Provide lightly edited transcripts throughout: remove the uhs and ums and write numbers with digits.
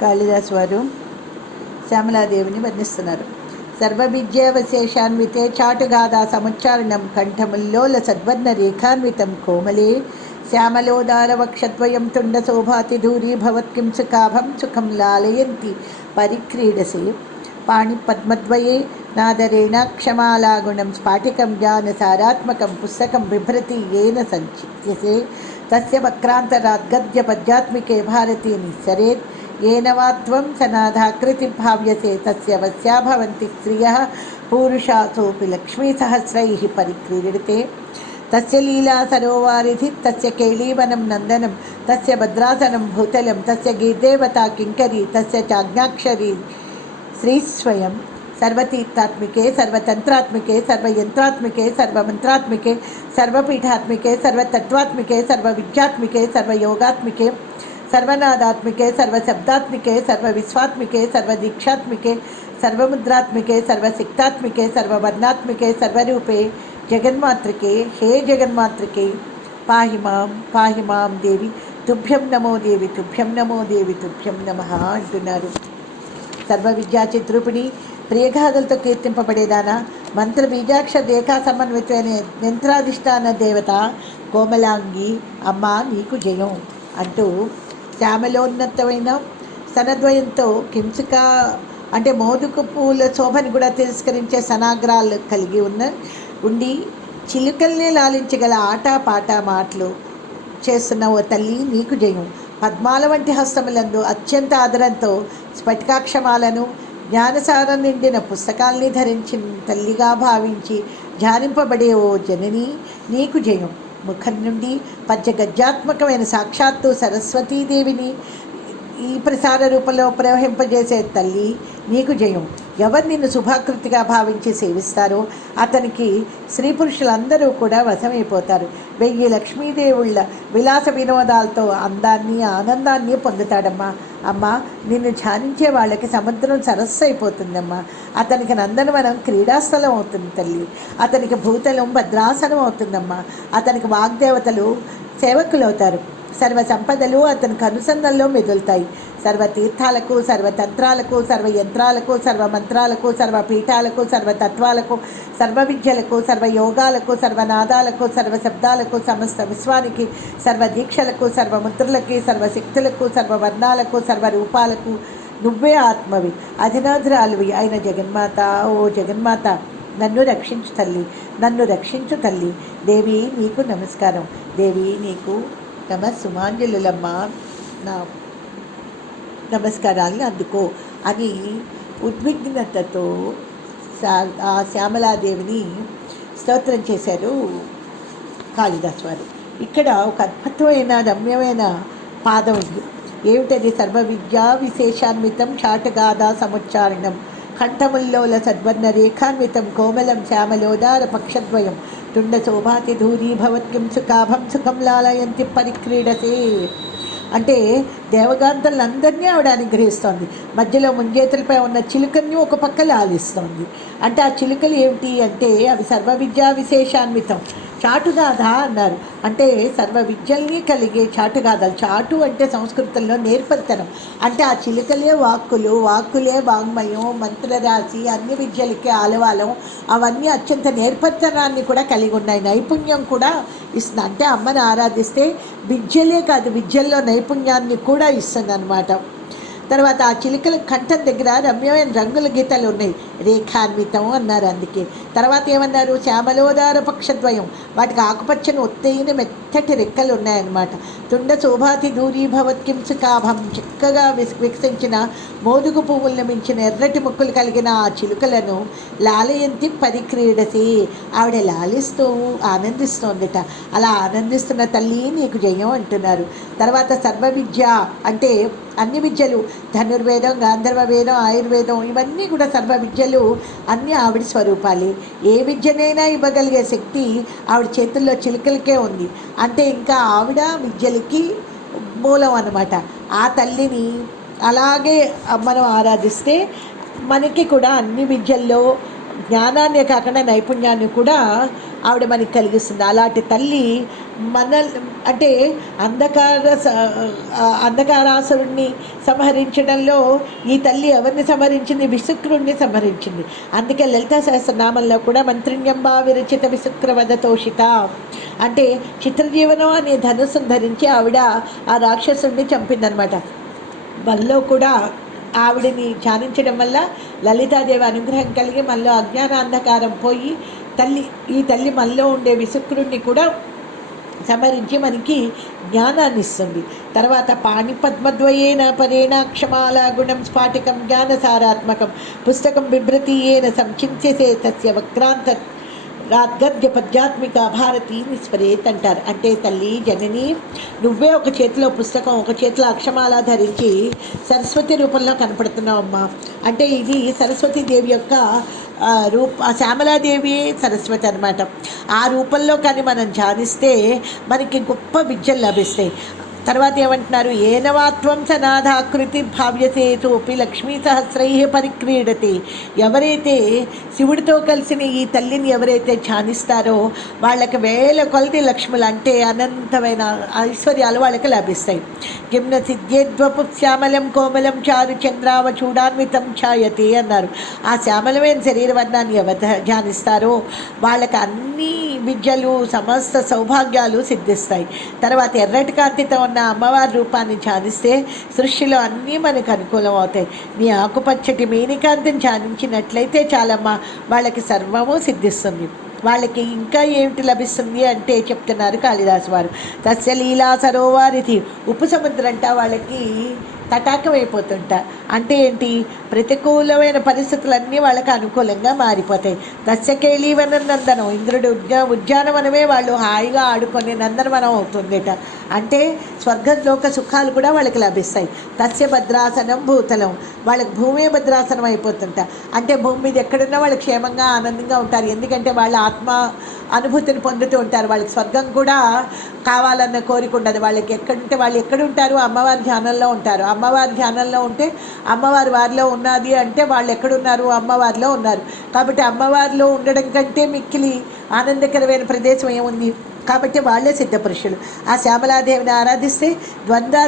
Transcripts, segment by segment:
కాళిదాసు వారు శ్యామలాదేవిని వర్ణిస్తున్నారు. సర్వవిద్యావశేషాన్వితే చాటుగాథా సముచ్చారణం కంఠముల్లోల సద్వర్ణ రేఖాన్వితం కోమలే శ్యామలోదారవక్షద్వయం తుండశోభాతి ధూరీ భవత్కింసుకాభం సుఖం లాలయంతి పరిక్రీడసే పాణిపద్మద్వయే నాదరేణాక్షమాలాగుణం స్ఫాటికం జ్ఞానసారాత్మకం పుస్తకం బిభ్రతి ఏన సంచిత్యసే తస్య వక్రాంతరాద్గద్య పద్యాత్మికే భారతీ నిస్సరేత్ येन वा त्वं सनाधाकृतिं भाव्यसे तस्य वस्या भवन्ति स्त्रियः पूरुषासोऽपि लक्ष्मीसहस्रैः परिक्रीडते तस्य लीला सरोवारिधि तस्य केळीवनं नन्दनं तस्य भद्रासनं भूतलं तस्य गीर्देवता किङ्करी तस्य चाज्ञाक्षरी श्रीस्वयं सर्वतीर्थात्मिके सर्वतन्त्रात्मिके सर्वयन्त्रात्मिके सर्वमन्त्रात्मिके सर्वपीठात्मिके सर्वतत्त्वात्मिके सर्वविद्यात्मिके सर्वयोगात्मिके सर्वनादात्मिके सर्वशब्दात्मिके सर्वविश्वात्मिके सर्वदीक्षात्मिके सर्वमुद्रात्मिके सर्वसिक्तात्मिके सर्ववर्णात्मिके सर्वरूपे जगन्मातृके हे जगन्मातृके पाहि मां देवी तुभ्यं नमो देवी तुभ्यं नमो देवी तुभ्यं नमः अंటున్నారు. సర్వ విద్యా చిత్రూపిణి ప్రియగాథలతో కీర్తింపబడేదానా మంత్ర బీజాక్షర రేఖా సమన్వితమైన యంత్రాధిష్టాన దేవత కోమలాంగి అమ్మ నీకు జయం అంటూ శ్యామలోన్నతమైన సనద్వయంతో కింసుక అంటే మోదుకు పూల శోభని కూడా తిరస్కరించే సనాగ్రాలు కలిగి ఉండి చిలుకల్ని లాలించగల ఆటపాట మాటలు చేస్తున్న ఓ తల్లి నీకు జయం. పద్మాల వంటి హస్తములందు అత్యంత ఆదరంతో స్ఫటికాక్షమాలను జ్ఞానసారం నిండిన పుస్తకాల్ని ధరించిన తల్లిగా భావించి ధ్యానింపబడే ఓ జనని నీకు జయం. ముఖం నుండి పంచగజ్జాత్మకమైన సాక్షాత్తు సరస్వతీదేవిని ఈ ప్రసార రూపంలో ప్రవహింపజేసే తల్లి నీకు జయం. ఎవరు నిన్ను శుభాకృతిగా భావించి సేవిస్తారో అతనికి స్త్రీ పురుషులందరూ కూడా వశమైపోతారు. 1000 లక్ష్మీదేవుళ్ళ విలాస వినోదాలతో అందాన్ని ఆనందాన్ని పొందుతాడమ్మా. అమ్మ నిన్ను ధ్యానించే వాళ్ళకి సముద్రం సరస్సు అయిపోతుందమ్మా. అతనికి నందనవనం క్రీడాస్థలం అవుతుంది తల్లి. అతనికి భూతలం భద్రాసనం అవుతుందమ్మా. అతనికి వాగ్దేవతలు సేవకులు అవుతారు. సర్వ సంపదలు అతనికి అనుసంధానంలో మెదులుతాయి. సర్వతీర్థాలకు సర్వతంత్రాలకు సర్వయంత్రాలకు సర్వమంత్రాలకు సర్వపీఠాలకు సర్వతత్వాలకు సర్వవిద్యలకు సర్వయోగాలకు సర్వనాదాలకు సర్వశబ్దాలకు సమస్త విశ్వానికి సర్వదీక్షలకు సర్వముద్రలకి సర్వశక్తులకు సర్వవర్ణాలకు సర్వరూపాలకు నువ్వే ఆత్మవి అధినాథురాలువి అయిన జగన్మాత. ఓ జగన్మాత నన్ను రక్షించు తల్లి, నన్ను రక్షించు తల్లి. దేవి నీకు నమస్కారం, దేవి నీకు సుమాంజలులమ్మ, నా నమస్కారాలను అందుకో అని ఉద్విగ్నతతో ఆ శ్యామలాదేవిని స్తోత్రం చేశారు కాళిదాసు వారు. ఇక్కడ ఒక అద్భుతమైన రమ్యమైన పాదం ఉంది. ఏమిటది? సర్వ విద్యా విశేషాన్వితం చాటుగాథా సముచ్చారణం కంఠముల్లోల సద్వర్ణ రేఖాన్వితం కోమలం శ్యామలోదార పక్షద్వయం తుండ శోభాతి ధూరీ భవత్కిం సుఖాభం సుఖం లాలయంతి పరిక్రీడసే. అంటే దేవగాంతలందరినీ ఆవిడ అనుగ్రహిస్తోంది. మధ్యలో ముంజేతులపై ఉన్న చిలుకని ఒక పక్క లాలిస్తోంది. అంటే ఆ చిలుకలు ఏమిటి అంటే అవి సర్వ విద్యా విశేషాన్వితం చాటుగాథ అన్నారు. అంటే సర్వ విద్యల్ని కలిగే చాటుగాథలు. చాటు అంటే సంస్కృతంలో నేర్పరితనం. అంటే ఆ చిలుకలే వాక్కులు, వాక్కులే వాంగ్మయం, మంత్రరాశి, అన్ని విద్యలకి ఆలవాలం. అవన్నీ అత్యంత నేర్పరితనాన్ని కూడా కలిగి ఉన్నాయి. నైపుణ్యం కూడా ఇస్తుంది. అంటే అమ్మని ఆరాధిస్తే విద్యలే కాదు, విద్యల్లో నైపుణ్యాన్ని కూడా ఇస్తుంది అన్నమాట. తర్వాత ఆ చిలుకల కంఠం దగ్గర రమ్యమైన రంగుల గీతలు ఉన్నాయి. రేఖాన్వితం అన్నారు అందుకే. తర్వాత ఏమన్నారు? శ్యామలోదార పక్షద్వయం, వాటికి ఆకుపచ్చని ఒత్తైన మెత్తటి రెక్కలు ఉన్నాయన్నమాట. తుండ శోభాతి దూరీ భవత్కింసుకాభం, చక్కగా వికసించిన మోదుగు పువ్వులను మించిన ఎర్రటి ముక్కులు కలిగిన ఆ చిలుకలను లాలయంతి పరిక్రీడసి, ఆవిడ లాలిస్తూ ఆనందిస్తోందిట. అలా ఆనందిస్తున్న తల్లి నీకు జయం అంటున్నారు. తర్వాత సర్వ విద్య అంటే అన్ని విద్యలు, ధనుర్వేదం, గాంధర్వ వేదం, ఆయుర్వేదం, ఇవన్నీ కూడా సర్వ విద్యలు అన్నీ ఆవిడ స్వరూపాలే. ఏ విద్యనైనా ఇవ్వగలిగే శక్తి ఆవిడ చేతుల్లో చిలుకలకే ఉంది. అంటే ఇంకా ఆవిడ విద్యలకి మూలం అన్నమాట. ఆ తల్లిని అలాగే మనం ఆరాధిస్తే మనకి కూడా అన్ని విద్యల్లో జ్ఞానాన్నే కాకుండా నైపుణ్యాన్ని కూడా ఆవిడ మనకి కలిగిస్తుంది. అలాంటి తల్లి మన అంటే అంధకారాసురుణ్ణి సంహరించడంలో ఈ తల్లి ఎవరిని సంహరించింది? విశుక్రుణ్ణి సంహరించింది. అందుకే లలితా సహస్రనామంలో కూడా మంత్రిణ్యంబా విరచిత విశుక్రవద తోషిత అంటే చిత్రజీవనం అనే ధనుస్సును ధరించి ఆవిడ ఆ రాక్షసుడిని చంపిందనమాట. మనలో కూడా ఆవిడని ధ్యానించడం వల్ల లలితాదేవి అనుగ్రహం కలిగి మనలో అజ్ఞాన అంధకారం పోయి ఈ తల్లి మనలో ఉండే విశుక్రుడిని కూడా సంహరించి మనకి జ్ఞానాన్ని ఇస్తుంది. తర్వాత పాణిపద్మద్వయేన పరేణ క్షమాలా గుణం స్ఫాటికం జ్ఞానసారాత్మకం పుస్తకం బిభ్రతీయేన సంచింత్యసే తస్య వక్రాంత రాద్గద్య పద్యాత్మిక భారతి నిస్పరేత్ అంటారు. అంటే తల్లి జనని నువ్వే ఒక చేతిలో పుస్తకం ఒక చేతిలో అక్షమాల ధరించి సరస్వతి రూపంలో కనపడుతున్నావు అమ్మా. అంటే ఇది సరస్వతీదేవి యొక్క శ్యామలాదేవి సరస్వతి అనమాట. ఆ రూపంలో కానీ మనం ధ్యానిస్తే మనకి గొప్ప విద్యలు లభిస్తాయి. తర్వాత ఏమంటున్నారు? ఏనవాత్వం సనాథాకృతి భావ్యసేతోపి లక్ష్మీ సహస్రై పరిక్రీడతే. ఎవరైతే శివుడితో కలిసిన ఈ తల్లిని ఎవరైతే ధ్యానిస్తారో వాళ్ళకి వేల కొలది లక్ష్ములు అంటే అనంతమైన ఐశ్వర్యాలు వాళ్ళకి లభిస్తాయి. కిమ్న సిద్ధ్యేద్వపు శ్యామలం కోమలం చారు చంద్రావ చూడాన్వితం ఛాయతే అన్నారు. ఆ శ్యామలమైన శరీరవర్ణాన్ని ఎవరు ధ్యానిస్తారో వాళ్ళకి అన్ని విద్యలు సమస్త సౌభాగ్యాలు సిద్ధిస్తాయి. తర్వాత ఎర్రటి కాంతితో ఉన్న అమ్మవారి రూపాన్ని ధ్యానిస్తే సృష్టిలో అన్నీ మనకు అనుకూలం అవుతాయి. నీ ఆకుపచ్చటి మేనికాంతిని ధ్యానించినట్లయితే చాలమ్మా వాళ్ళకి సర్వము సిద్ధిస్తుంది. వాళ్ళకి ఇంకా ఏమిటి లభిస్తుంది అంటే చెప్తున్నారు కాళిదాసు వారు. తస్య లీలా సరోవారితి ఉప్పు సముద్రంట వాళ్ళకి తటాకమైపోతుంట. అంటే ఏంటి? ప్రతికూలమైన పరిస్థితులన్నీ వాళ్ళకి అనుకూలంగా మారిపోతాయి. తస్యకేళీవన నందనం ఇంద్రుడు ఉద్యానవనమే వాళ్ళు హాయిగా ఆడుకొని నందనవనం అవుతుందిట. అంటే స్వర్గలోక సుఖాలు కూడా వాళ్ళకి లభిస్తాయి. తస్య భద్రాసనం భూతలం వాళ్ళకి భూమే భద్రాసనం అయిపోతుంట. అంటే భూమి మీద ఎక్కడున్నా వాళ్ళు క్షేమంగా ఆనందంగా ఉంటారు. ఎందుకంటే వాళ్ళ ఆత్మ అనుభూతిని పొందుతూ ఉంటారు. వాళ్ళకి స్వర్గం కూడా కావాలన్న కోరిక ఉండదు. వాళ్ళకి ఎక్కడుంటే వాళ్ళు ఎక్కడుంటారు? అమ్మవారి ధ్యానంలో ఉంటారు. అమ్మవారి ధ్యానంలో ఉంటే అమ్మవారి వారిలో ఉన్నది అంటే వాళ్ళు ఎక్కడున్నారు? అమ్మవారిలో ఉన్నారు. కాబట్టి అమ్మవారిలో ఉండడం కంటే మిక్కిలి ఆనందకరమైన ప్రదేశం ఏముంది? కాబట్టి వాళ్ళే సిద్ధపురుషులు. ఆ శ్యామలాదేవిని ఆరాధిస్తే ద్వంద్వ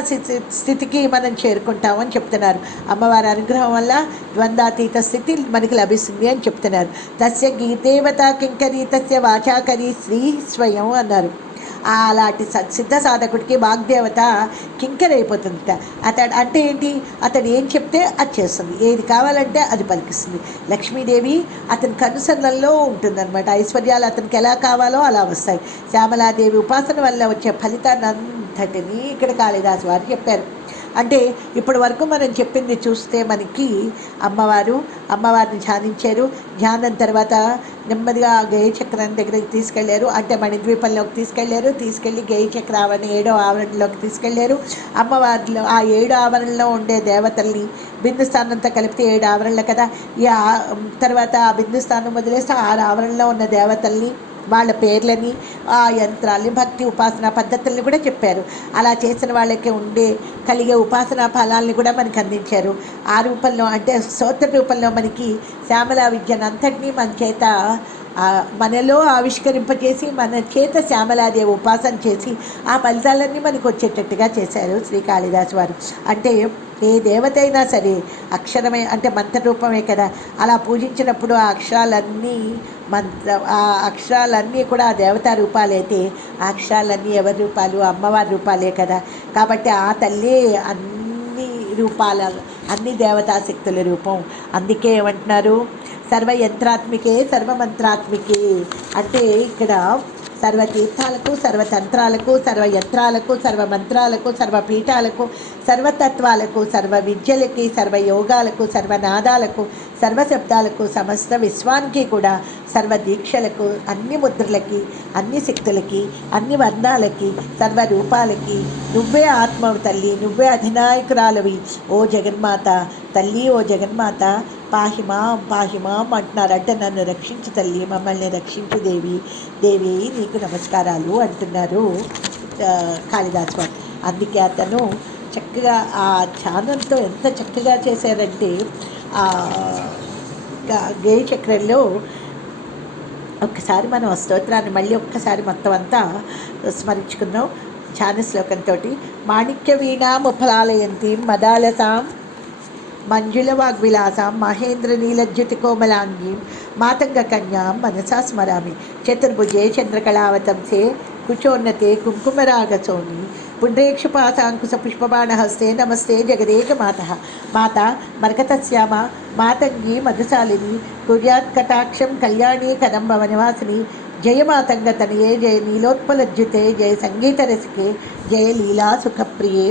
స్థితికి మనం చేరుకుంటామని చెప్తున్నారు. అమ్మవారి అనుగ్రహం వల్ల ద్వంద్వాతీత స్థితి మనకి లభిస్తుంది అని చెప్తున్నారు. తస్య గీతేవత కింకరి తస్య వాచాకరి శ్రీ స్వయం అన్నారు. అలాంటి సిద్ధ సాధకుడికి వాగ్దేవత కింకరైపోతుందిట. అంటే ఏంటి? అతడు ఏం చెప్తే అది చేస్తుంది, ఏది కావాలంటే అది పలికిస్తుంది. లక్ష్మీదేవి అతని కనుసన్నల్లో ఉంటుందన్నమాట. ఐశ్వర్యాలు అతనికి ఎలా కావాలో అలా వస్తాయి. శ్యామలాదేవి ఉపాసన వల్ల వచ్చే ఫలితాన్ని అంతటినీ ఇక్కడ కాళిదాసు వారు చెప్పారు. అంటే ఇప్పటి వరకు మనం చెప్పింది చూస్తే మనకి అమ్మవారిని ధ్యానించారు. ధ్యానం తర్వాత నెమ్మదిగా గేయచక్రం దగ్గరికి తీసుకెళ్లారు. అంటే మణిద్వీపంలోకి తీసుకెళ్ళి గేయచక్ర ఆవరణ 7వ ఆవరణలోకి తీసుకెళ్లారు. అమ్మవారిలో ఆ 7 ఆవరణలో ఉండే దేవతల్ని బిందు స్థానంతో కలిపితే 7 ఆవరణలు కదా. ఈ తర్వాత ఆ బిందు స్థానం వదిలేస్తే 6 ఆవరణలో ఉన్న దేవతల్ని వాళ్ళ పేర్లని ఆ యంత్రాలని భక్తి ఉపాసనా పద్ధతుల్ని కూడా చెప్పారు. అలా చేసిన వాళ్ళకి కలిగే ఉపాసనా ఫలాల్ని కూడా మనకు అందించారు. ఆ రూపంలో అంటే స్తోత్ర రూపంలో మనకి శ్యామలా విద్యను అంతటినీ మన చేత మనలో ఆవిష్కరింపచేసి మన చేత శ్యామలాదేవి ఉపాసన చేసి ఆ ఫలితాలన్నీ మనకు వచ్చేటట్టుగా చేశారు శ్రీ కాళిదాసు వారు. అంటే ఏ దేవత అయినా సరే అక్షరమే అంటే మంత్రరూపమే కదా. అలా పూజించినప్పుడు ఆ అక్షరాలన్నీ కూడా ఆ దేవతా రూపాలైతే ఆ అక్షరాలన్నీ ఎవరి రూపాలు? అమ్మవారి రూపాలే కదా. కాబట్టి ఆ తల్లి అన్ని దేవతాశక్తుల రూపం. అందుకే ఏమంటున్నారు? సర్వయంత్రాత్మికే సర్వమంత్రాత్మికే. అంటే ఇక్కడ సర్వతీర్థాలకు సర్వతంత్రాలకు సర్వయంత్రాలకు సర్వమంత్రాలకు సర్వపీఠాలకు సర్వతత్వాలకు సర్వ విద్యలకి సర్వయోగాలకు సర్వనాదాలకు సర్వశబ్దాలకు సమస్త విశ్వానికి కూడా సర్వదీక్షలకు అన్ని ముద్రలకి అన్ని శక్తులకి అన్ని వర్ణాలకి సర్వరూపాలకి నువ్వే ఆత్మవు తల్లి, నువ్వే అధినాయకురాలవి ఓ జగన్మాత తల్లి, ఓ జగన్మాత పాహిమాం అంటున్నారు. అంటే నన్ను రక్షించు తల్లి, మమ్మల్ని రక్షించు దేవి నీకు నమస్కారాలు అంటున్నారు కాళిదాసు వారు. అందుకే అతను చక్కగా ఆ ధ్యానంతో ఎంత చక్కగా చేశారంటే గేయ చక్రంలో ఒక్కసారి మనం ఆ స్తోత్రాన్ని మళ్ళీ ఒక్కసారి మొత్తం అంతా స్మరించుకుందాం ధ్యాన శ్లోకంతో. మాణిక్య వీణాముపలాలయంతి మదాలసాం మంజుల వాగ్విలాసాం మహేంద్ర నీలజ్యుతి కోమలాంగీం మాతంగ కన్యాం మనసా స్మరామి. చతుర్భుజే చంద్రకళావతంసే కుచోన్నతే కుంకుమరాగసోని పుండ్రేక్షపాశాంకుశ పుష్పబాణహస్తే నమస్తే జగదేక మాత మరకతశ్యామ మాతంగి మధుశాలిని కుర్యాత్ కటాక్షం కళ్యాణి కదంబ వనవాసిని. జయ మాతంగ తనయే జయ నీలోత్పలజ్యుతే జయ సంగీత రసికే జయ లీలా సుఖప్రియే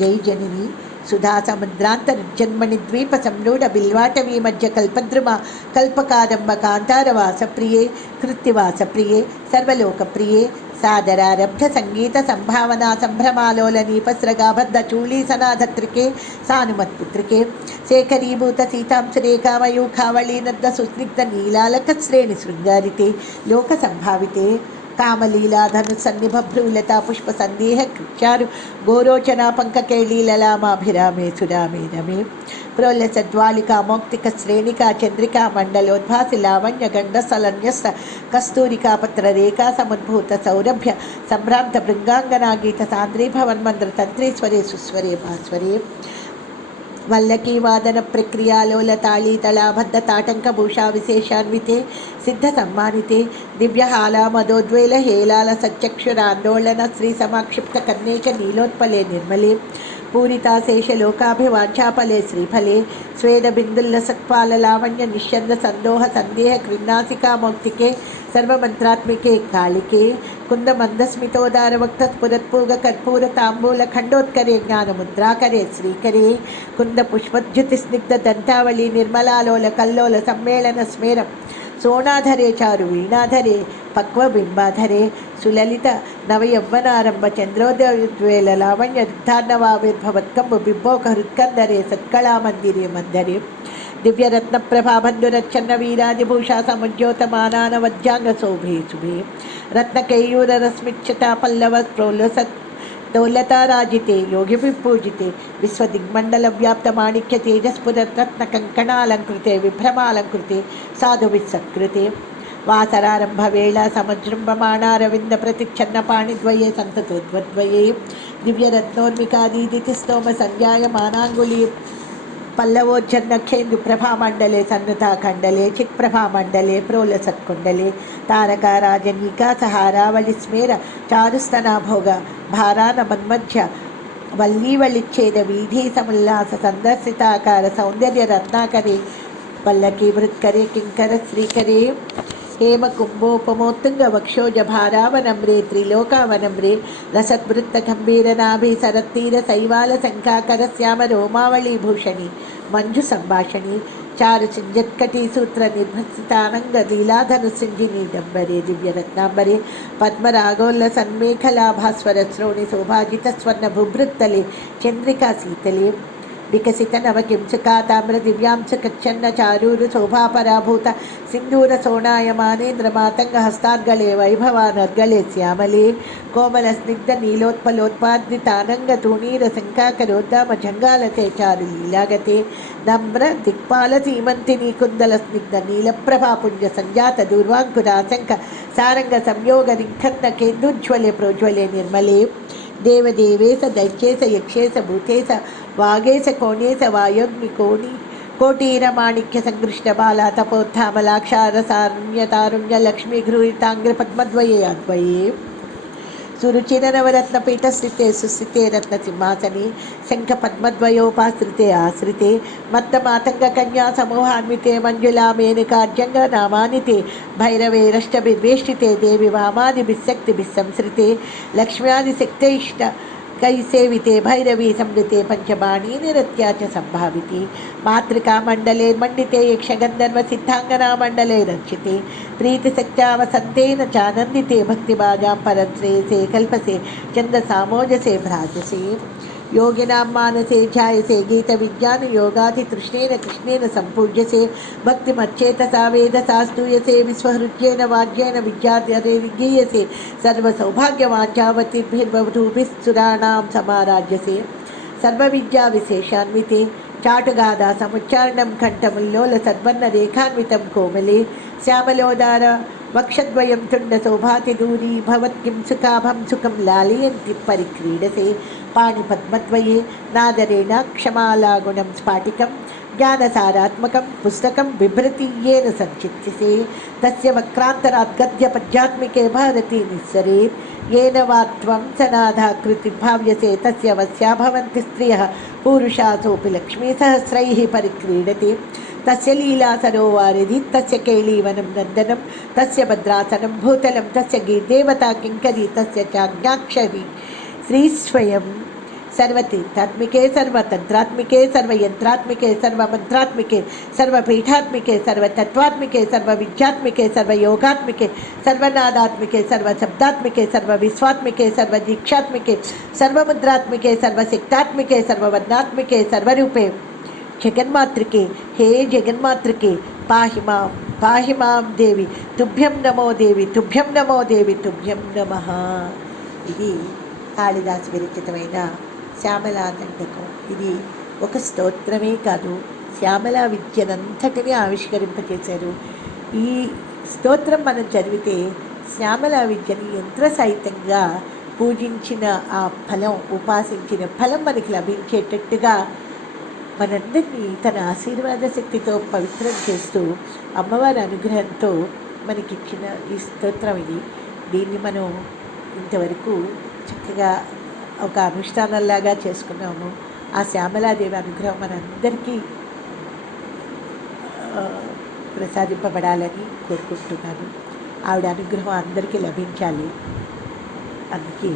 జై జనని సుధా సముద్రాంతర్జన్మణి ద్వీప సంరూఢ బిల్వాటవీ మధ్య కల్పద్రుమ కల్పకాదంబ కాంతారవాస ప్రియే కృత్తివాస ప్రియే సర్వలోక ప్రియే సాదరారబ్ధ సంగీత సంభావనా సంభ్రమాలోల నీపస్రగాబద్ధ చూళీ సనాధత్రికే సానుమత్పుత్రికే శేఖరీభూత సీతాంశురేఖామయూఖావళీనద్ద సుస్నిగ్ధ నీలాలక శ్రేణి శృంగారితే లోక సంభావితే కామలీలాధను సన్నిభ్రూలతా పుష్ప సందేహ కృత్యారు గోరోచనా పంకకేళీలలామాభిరామే సురామే రమే ప్రోల్లసద్వాలికా మౌక్తిక శ్రేణికా చంద్రికా మండలోద్భాసి లావణ్య గండ సలన్యస్త కస్తూరికా పత్రరేఖా సముద్భూత సౌరభ్య సంభ్రాంత భృంగాంగనా గీత సాంద్రీ భవన్మంద్ర తంత్రీశ్వరే సుస్వరే భాస్వరే వల్లకీ వాదన ప్రక్రియాలోలతాళీతళాబద్ధ తాటంకభూషా విశేషాన్వితే సిద్ధ సమ్మానితే దివ్యహాలా మదోద్వేల హేలాల సచక్షురాందోళన శ్రీ సమాక్షిప్త కన్నేచ నీలోత్పలే నిర్మలే పూరితాశేషలోకాభివాంఛాఫలే శ్రీఫలే స్వేదబిందుల్లసత్పాల లావణ్య నిశ్చంద సందోహ సందేహ కృన్నాసికామౌక్తికే సర్వమంత్రాత్మికే కాళికే కుందమందస్మితోదారవక్త స్ఫురత్పూగ కర్పూర తాంబూల ఖండోత్కరే జ్ఞానముద్రాకరే శ్రీకరే కుంద పుష్పద్యుతి స్నిగ్ధ దంతావళి నిర్మలాలోల కల్లోల సమ్మేళన స్మేరం సోనాధరే చారు వీణాధరే పక్వబింబాధరే సులలిత నవయవ్వనారంభ చంద్రోదయోద్వేల లావణ్య రుద్ధార్ణవావిర్భవత్కంబు బిబ్బోక హృత్కందరే సత్కళామందిరే మందరే దివ్యరత్నప్రభాబంధురచ్చన్న వీరాదిభూషా సముజ్యోతమానాన వజ్యాంగ శోభే శుభే రత్నకైయూరరస్మిచ్చతా పల్లవ ప్రోల్లసత్ దౌలతారాజితే యోగిభిపూజితే విశ్వదిగ్మండలవ్యాప్తమాణిక్య తేజస్ఫురత్రత్న కంకణాలంకృతే విభ్రమాలంకృతే సాధువిసత్కృతే వాసరారంభవేళ సముజృంభమాణారవింద ప్రతిచ్ఛన్నపాణిద్వయే సంతతోద్వద్వయే దివ్యరత్నోన్మికాదీదితి స్తోమ సంధ్యాయమానాంగుళీ పల్లవోజ్జన్నఖేందు ప్రభామండలే సన్నుతాఖండలే చిక్ప్రభామండలే ప్రోలసత్కుండలే తారకారాజనీకా సహారావళి స్మేర చారుస్తనాభోగ భారాన మన్మధ్య వల్లీవళిచ్ఛేద వీధి సముల్లాస సందర్శితాకార సౌందర్య రత్నాకరే పల్లకీ వృత్కరే కింకర శ్రీకరే हेम कुंभोपमोत्तुंग वक्षोज भारावनम्रे त्रिलोकावनम्रे रसद्वृत्त गंभीर नाभि सरत्तीर शैवाल शंखाकर श्याम रोमावली भूषणी मंजु संभाषणी चारु सिंजत्कटी सूत्र निर्भसितानंग लीलाधनु सिंजिनी डंबरे दिव्यरत्नांबरे पद्मरागोल्ल सन्मेखला भास्वर श्रोणि शोभाजित स्वर्ण भुभृत्तले चंद्रिका शीतले विकसित नवकिंसुका ताम्र दिव्यांश कच्छन्न चारूर शोभापराभूत सिंधूर सोणायमानेन्द्र मातंग हस्तार्गले वैभवानर्गले श्यामले कोमल स्निग्ध नीलोत्पलोत्पादितानंग तूणीर शंकाकरोद्दाम जंगालते चारु लीलागते नम्र दिक्पाल सीमंतिनी कुंदल स्निग्ध नीलप्रभा पुंज संजात दूर्वांकुराशंक सारंग संयोग रिंखन्न केन्दुज्वले प्रोज्वले निर्मले देवदेवेश दैत्येश यक्षेश भूतेश वागेश कोणेश वायोग्नि कोटीर माणिक्य संकृष्ट बाला तपोत्थामलाक्षारसारण्यतारुण्य लक्ष्मी घ्रूरितांग्र पद्मद्वये अद्वये सुरुचिर नवरत्नपीठ स्थिते सुस्थिते रत्न सिंहासने शंख पद्मद्वयोपाश्रिते आश्रिते मत्त मातंग कन्या समूहान्विते मंजुला मेनकार्जंग नामानिते भैरवे रष्टभिर्वेष्टिते देवी वामादिभिस्सक्तिभिस्संसृते लक्ष्म्यादिशक्तैष्ट कई सेविते भैरवी समृते पंचबाणी निरत्या च संभाविते मातृका मंडले मंडिते यक्षगंधर्व सिद्धांगना मंडले रक्षिते प्रीतिशक्त्या वसंतेन चानंदिते भक्तिबाजां परश्रेयसे कल्पसे चंदसामोजसे भ्राजसे योगिनां मानसे ध्यायसे गीत विज्ञान योगाधि तृष्णेन कृष्णेन संपूज्यसे भक्तिमच्चेतसा वेदसा स्तूयसे विश्वहृज्येन वाज्येन विद्याधीयसे सर्वसौभाग्यवाञ्छावतिभिर्वधूभिः सुराणां समाराज्यसे सर्वविद्या विशेषान्विते చాటుగాదా సముచ్చారణం కంఠముల్లోల సద్వర్ణ రేఖాన్వితం కోమలే శ్యామలోదార వక్షద్వయం తుండ శోభాతి దూరీ భవత్కిం సుఖాభం సుఖం లాలయంతి పరిక్రీడసే పాణిపద్మద్వయే నాదరేణ క్షమాలాగుణం స్ఫాటికం జ్ఞానసారాత్మకం పుస్తకం బిభ్రతి येन సంచిత్యసే తస్య వక్రాంతరాత్ గద్యపద్యాత్మికే భారతి నిస్సరేత్ येन वा त्वं सनाधाकृति भाव्यसे तस्य वस्या भवन्ति स्त्रियः पूरुषासोऽपि लक्ष्मीसहस्रैः परिक्रीडति तस्य लीलासरोवारिधि तस्य कैलीवनं नन्दनं तस्य भद्रासनं भूतलं तस्य गीर्देवता किङ्करी तस्य चाज्ञाक्षरी श्रीस्वयं सर्वतीर्थात्मिके सर्वतन्त्रात्मिके सर्वयन्त्रात्मिके सर्वमन्त्रात्मिके सर्वपीठात्मिके सर्वतत्त्वात्मिके सर्वविद्यात्मिके सर्वयोगात्मिके सर्वनादात्मिके सर्वशब्दात्मिके सर्वविश्वात्मिके सर्वदीक्षात्मिके सर्वमुद्रात्मिके सर्वशक्तात्मिके सर्ववर्णात्मिके सर्वरूपे जगन्मातृके हे जगन्मातृके पाहि मां देवी तुभ्यं नमो देवी तुभ्यं नमो देवी तुभ्यं नमः। ఇది కాళిదాసు విరచితమైన శ్యామలా దండకం. ఇది ఒక స్తోత్రమే కాదు, శ్యామలా విద్యనంతటినీ ఆవిష్కరింపచేశారు. ఈ స్తోత్రం మనం చదివితే శ్యామలా విద్యని యంత్రసహితంగా పూజించిన ఆ ఫలం, ఉపాసించిన ఫలం మనకి లభించేటట్టుగా మనందరినీ తన ఆశీర్వాద శక్తితో పవిత్రం చేస్తూ అమ్మవారి అనుగ్రహంతో మనకిచ్చిన ఈ స్తోత్రం ఇది. దీన్ని మనం ఇంతవరకు చక్కగా ఒక అనుష్ఠానంలాగా చేసుకున్నాము. ఆ శ్యామలాదేవి అనుగ్రహం మనందరికీ ప్రసాదింపబడాలని కోరుకుంటున్నాను. ఆవిడ అనుగ్రహం అందరికీ లభించాలి. అందుకే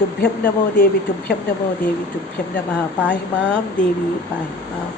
తుభ్యం నమో దేవి తుభ్యం నమో దేవి తుభ్యం నమః. పాహి మాం దేవి పాహి మాం.